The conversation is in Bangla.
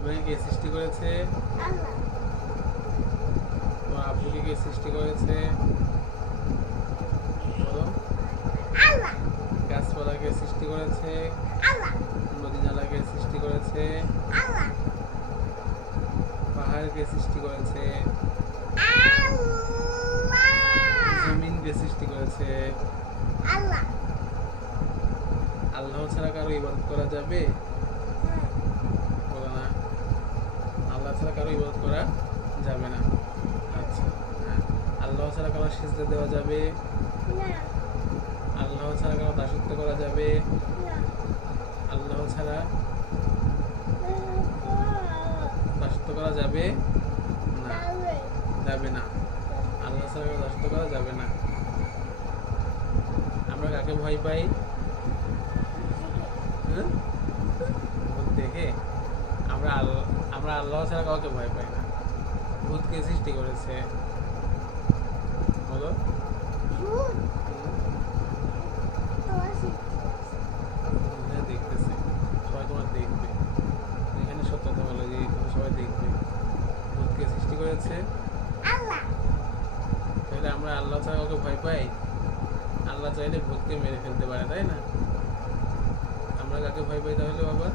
তোমাকে কে সৃষ্টি করেছে? আল্লাহ। তোমার আব্বুকে কে সৃষ্টি করেছে? বলো। আল্লাহ। গাছপালাকে সৃষ্টি করেছে? আল্লাহ। নদী নালাকে সৃষ্টি করেছে? আল্লাহ। পাহাড়কে সৃষ্টি করেছে? আল্লাহ। জমিনকে সৃষ্টি করেছে? আল্লাহ। আল্লাহ ছাড়া কারো ইবাদত করা যাবে? বলো না। আল্লাহ ছাড়া কারো ইবাদত করা যাবে না। আচ্ছা, হ্যাঁ। আল্লাহ ছাড়া কারো সিজদা দেওয়া যাবে? না। আল্লাহ ছাড়া কারো দাসত্ব করা যাবে? না। আল্লাহ ছাড়া দাসত্ব করা যাবে না। যাবে না। আল্লাহ ছাড়া কারো দাসত্ব করা যাবে না। আমরা কাকে ভয় পাই? হ্যাঁ? ভূত দেখে? আমরা আল্লাহ ছাড়া কাউকে ভয় পাই না। ভূতকে সৃষ্টি করেছে? বলো। ভূত তোমার হ্যাঁ, দেখতেছে। সবাই তোমার দেখবে। এখানে সত্যতা বলে যে তোমার সবাই দেখবে। ভূতকে সৃষ্টি করেছে? আল্লাহ। তাহলে আমরা আল্লাহ ছাড়া কাউকে ভয় পাই? আল্লাহ চাইলে ভূতকে মেরে ফেলতে পারে, তাই না? আমরা কাকে ভয় পাই তাহলে বাবা?